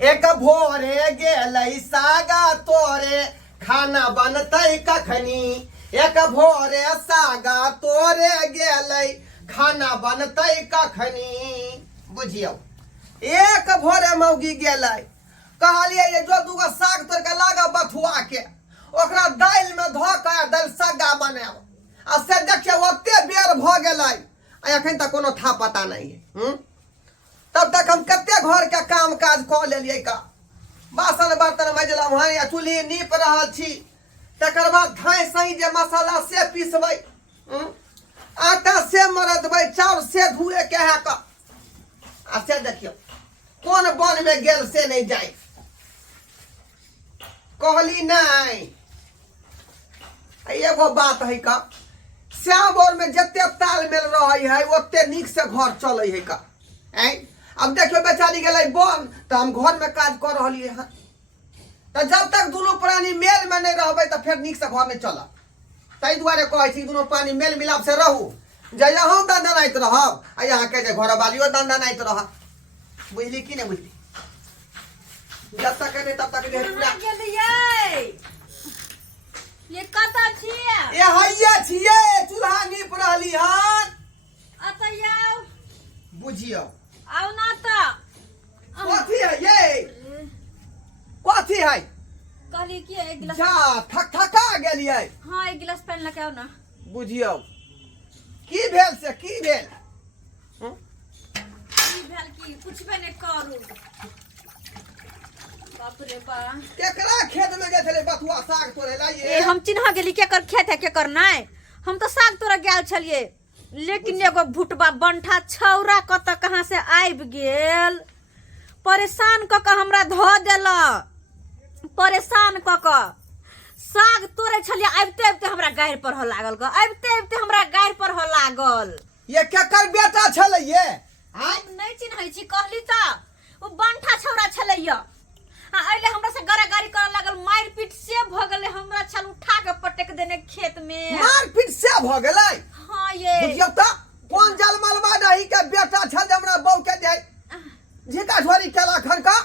एक भोरे गेलै सागा तोरे खाना बनतै कखनी। एक भोरे सागा तोरे गेलै खाना बनतै कखनी। बुझियौ एक भोरे मौगी गेलै कहलियै ये जो दूगो साग तोड़ के लागा बथुआ के ओकरा दालि में धो के दालि सग्गा बनाओ आ से देखियौ ओते बेर भ गेलै अखन तक कोनो था पता नहीं है। तब तक हम कते घर के काम काज क लेलियै का बासन बर्तन मजलहुँ हन या चूल्ही नीप रहल छी। तकर बाद धाय सही जे मसाला से पीसबै आटा से मरदबै चाउर से धुए के है का आ से देखियौ कौन बन में गेल से नहीं जाए। कहली नहीं एगो बात है का श्याम बोर में जते तालमेल रहे है ओते निक से घर चले है का। अब देखियो बेचारी गेलै बन तो हम घर में काज कर रही है तो जब तक दोनों प्राणी मेल में नहीं रहबै तो फिर निक से घर नहीं चलत। ताहि दुआरे कहै छी दोनों प्राणी मेल मिलाप से रहू जे अहूँ दंदनाइत रहब आ यहाँ के घर वालियो दंदनाइत रहब। बुझली कि नहीं बुझली जब तक नहीं तब तक ये कता छियै ये हैया छियै चूल्हा नीप रहली हन। अतयाव बुझियो आउ ना त कथी है ये कथी है कहली कि एक गिलास जा थका गेलियै। हां एक गिलास पानी लेके आओ ना। बुझियो की भेल से की भेल की भेल की कुछ भी नहीं करू। बाप रे बा केकरा खेत में गए थे बथुआ साग तोड़े ला ये हम चिन्हा गेली केकर खेत है केकर नहीं। हम तो साग तोड़े गेल छलिए लेकिन एगो भुटबा बंठा छौरा कत कहां से आबि गेल परेशान क के हमरा ध देला। परेशान क के साग तोड़े छलिए आबते आबते हमरा गायर पर हो लागल ग आबते आबते हमरा गायर पर हो लागल। ये केकर बेटा छले ये हम नहीं चिन्है छी कहली त ओ बंठा छौरा छलैया आ अइले हमरा से गरागारी करे लागल मार पीट से भ गेले हमरा छल उठा के पटक देने खेत में मार पीट से भ गेलै। हां ये बुझियो त कोन जलमलवा रही के बेटा छल हमरा बौ के दे झिका झोरी केला खन का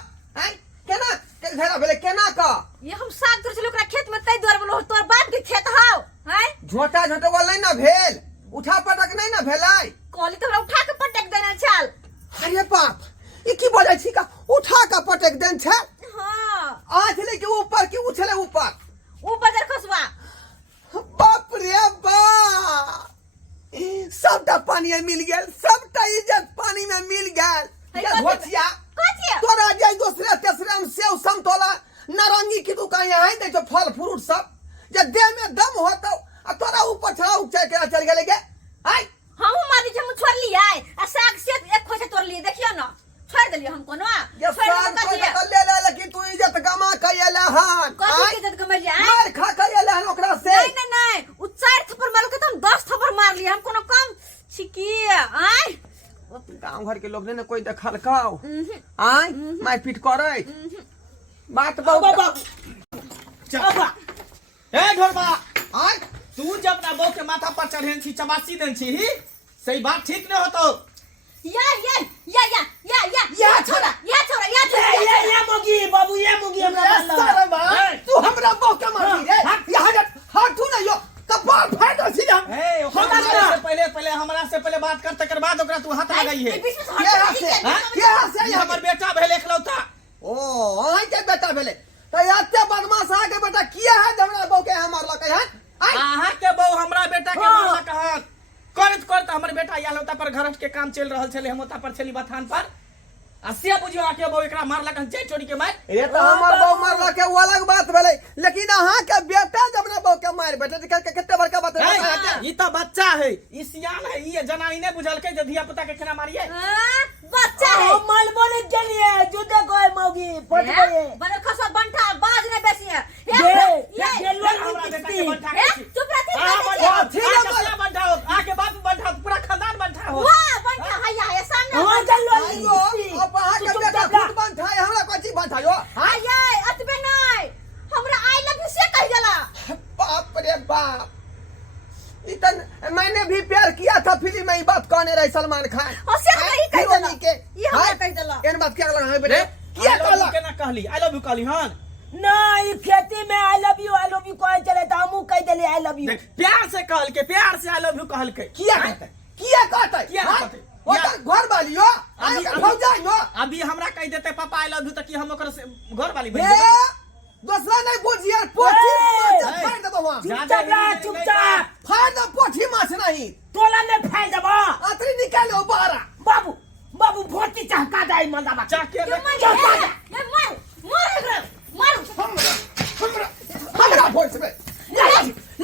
केना के घेरा भेले केना का ये हम साग तोड़ छल ओकरा खेत में तै द्वार बोलो तोर बाप के खेत हाउ हैं झोटा झोटवा नहीं ना भेल उठा पटक नहीं ना भेलै कहली त हमरा उठा के पटक देने छल। अरे बाप ई की बोलै छी का उठा के पटक देन छै। हां आज ले के ऊपर की उछले ऊपर बजर खसवा बाप रे बाप सबटा पानी में मिल गेल सबटा इज्जत पानी में मिल गेल। ये घोचिया तोरा जे दूसरे तेसरे में सेव संतोला नारंगी की दुकान यहाँ है देखो फल फ्रूट सब जे देह में दम होतो आ तोरा ऊपर चढ़ा चल गेले के हाय हम मारी जे हम छोड़ लिया आ साग से एक खोजे तोड़ लिए देखियो ना छोड़ देलियो हम कोनो ये साग को तो ले ले लेकिन तू इज्जत गमा कइला हन कथि के इज्जत कमलिया मार खा कइला हन ओकरा से नहीं नहीं उ 4 थप्पड़ मारल के हम 10 थप्पड़ मार लिए हम कोनो कम छिकी आय गांव घर के लोग ने कोई देखल काओ आय मार पीट करे बात बाबा बाबा ए घरबा आय तू जब ना बो के माथा पर चढ़ेन छी चबासी देन छी सही बात ठीक न होतो। या छोरा ये मोगी बाबू ये मोगी हमरा तू हमरा बो के मारी रे यहाँ हाथ तू ना यो कपाल फाड़ दो सीधा हमरा से पहले बात कर तकर बाद ओकरा तू हाथ लगाई है के से हमर बेटा भेल एकलौता ओ आय के बेटा भेले त एते बदमाश आके बेटा किया है हमरा बो के हमर लकै है आहा के बहू हमरा बेटा के मारला कहा करत हमर बेटा या लौता पर घर के काम चल रहल छले हम ओता पर छली बथान पर आ से बुझियो आके बहू एकरा मारला कहा जे चोरी के मार ये तो हमर बहू मारला के वो अलग बात भेले लेकिन अहा के बेटा जब ना बहू के मार बेटा कते बड़का बात है ई तो बच्चा है ई सियान है ई जनानी ने बुझल के जे धिया पुता के केना मारिए बच्चा है माल बोले चलिए जुदे कोई मौगी पट गए बने खसा बंठा बाज ने बेसी है ये लोग हमरा बेटा के बंठा चुप रह बंठाओ आके बाप बंठाओ पूरा खानदान बंठाओ वाह बंठा हैया है सामने हां चलो अब अहा के बेटा खुद बंठाए हमरा कोची बंठायो हैया अतबे नहीं हमरा आई लव यू से कह गेला बाप रे बाप इतन मैंने भी प्यार किया था फिल्म में बात कहने रहे सलमान खान से कही कह देला के ये हमरा कह देला एन बात क्या लगा है बेटे किया कहला केना कहली आई लव यू कहली हन नहीं खेती में आई लव यू कहे चले तो हमू कह देली आई लव यू। देख प्यार से कहल के प्यार से आई लव यू कहल के किया कहते किया कहते किया हाँ? कहते? ओकर घर वाली हो अभी- आके भौज जाई नो अभी हमरा कह देते पापा आई लव यू त कि हम ओकर से घर वाली बन ए जेबै दूसरा नहीं बुझिए पोठी ए! माछ फाड़ देबो वहां चुपचाप रह चुपचाप। फाड़ दो पोठी माछ नहीं तोला में फैल देबो। अतरी निकालो बाहर बाबू बाबू भोती चहका दे मंदाबा। चाके क्यों मर चहका गया? दे। मैं मार हमरा भोज में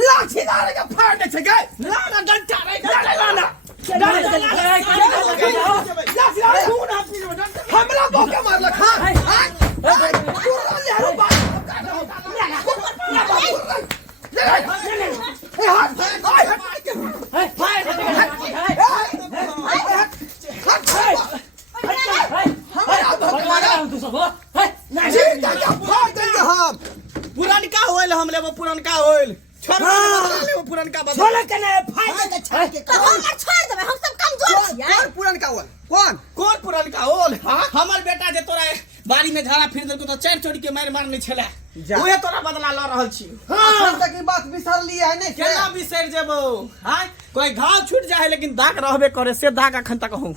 लाठी डाले के फाड़ दे छे गए लाना डंटा रे लाना हमरा बोके मारल खान पुरनका होइल हम लेबो पुरनका होइल छोड़ लेबो पुरनका बदल छोले के नहीं फाड़ दे छाड़ के। तो हम छोड़ देबे हम सब कमजोर छियै। पुरन का कौन कौन पुरनका होल हमर बेटा जे तोरा बाड़ी में झाड़ा फिर देलको तो चार चोरी के मार मारने छले जा। ओहे तोरा बदला ल रहल छी अखन तक ई बात बिसर लिए है नहीं केना बिसर जेबो हां कोई घाव छूट जाए लेकिन दाग रहबे करे से दाग अखन तक हूं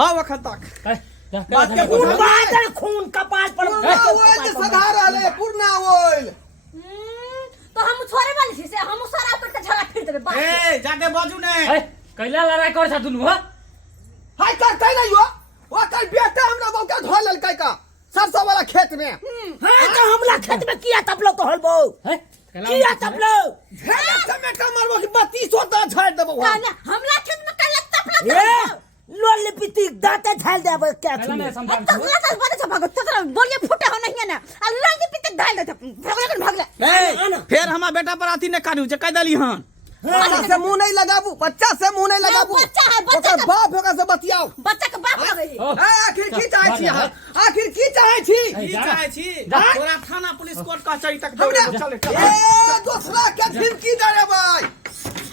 हां अखन तक बात के खून बादल खून कपाल पर पूर्णा ओइल जे सधा रहले पूर्णा ओइल तो हम छोड़े वाली छी से हम सारा करके झगड़ा फिर देबे बात ए जाके बाजू ने कैला लड़ाई कर छ दुनु हो हाय करते नहीं हो वो कल बेटा हमरा बौका धो ललकै का सरसों वाला खेत में हां तो हमला खेत में किया तपलो तो हलबो किया तपलो। घेरा टमाटर मारबो कि 32 होता झाड़ देबो ना ना हमला खेत में कल तपला ए लोल पिती दांते झाल देबो क्या कैला छी। ने संभाल तो हुआ तो बड़े से भागत तो बोलिए फुटे हो नहीं है ना अल्लाह के पिते ढाल दे भागले ए फिर हमार बेटा पर आती ने काटू जे कह देली हन बच्चा से मुंह नहीं लगाबू बच्चा से मुंह नहीं लगाबू बच्चा है, बच्चा ओकर का- बाप होगा से बतियाओ बच्चा के बाप लगे आखिर की चाहे छी अहाँ? आखिर की चाहे छी की चाहे छी जा। तोरा थाना पुलिस कोर्ट कचहरी तक हमरा दौड़े चले ए दूसरा के धमकी दे रे भाई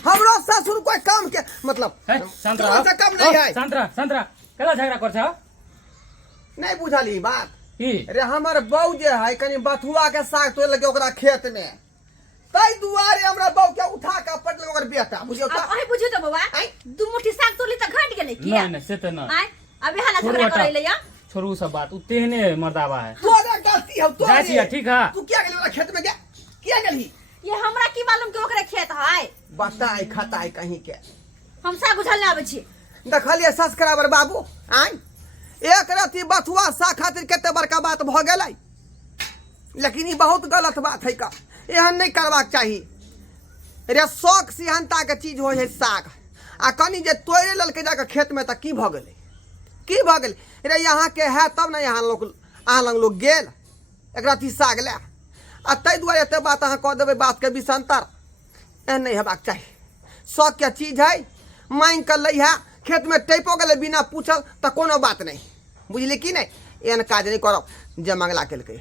हमरो ससुर कोई काम के मतलब संतरा तुमसे कम नहीं है संतरा कैला झगड़ा कर छ नहीं बुझली बात की रे हमर बहू जे है कनी बथुआ के साग तोड़ लगे ओकरा खेत में तई दुआरे हमरा बहू के उठा के पटल ओकर बेटा बुझियो अब त अहे बुझियो तो बाबा आई। दू मुट्ठी साग तोली त घट गेलै किया नहीं नहीं से तो नहीं आय अभी हाला छोड़ू झगड़ा हटा। करे ले या छोड़ू सब बात उ तेहने मर्दावा है तोरा गलती है तोरे जाय छियै ठीक है तू क्या गेली ओकरा खेत में गया किया गेली ये हमरा की मालूम कि ओकरे खेत है बताई खताई कहीं के हम साग उछल ले आबै छी देखलिए सब्सक्राइबर बाबू आइ एक रति बथुआ सा खातिर कते बड़का बात भ गेलै लेकिन ई बहुत गलत बात है का एहन नहीं करबाक चाही रे शौक सिहनता के चीज हो है साग आ कनी जे तोड़े ललके जाके खेत में त की भ गेलै की भ गेलै रे यहाँ के है तब ना यहाँ लोग अहाँ लग लोग गेल एक रति साग ले आ ताहि दुआरे एते बात अहाँ कह देबै बात के विषंतर एहन नहीं हेबाक चाही शौक के चीज है मांग कर लै है खेत में टैपो गेलै बिना पूछल त कोनो बात नहीं बुझली कि नहीं एहन काज नहीं करब जे मंगला केलकै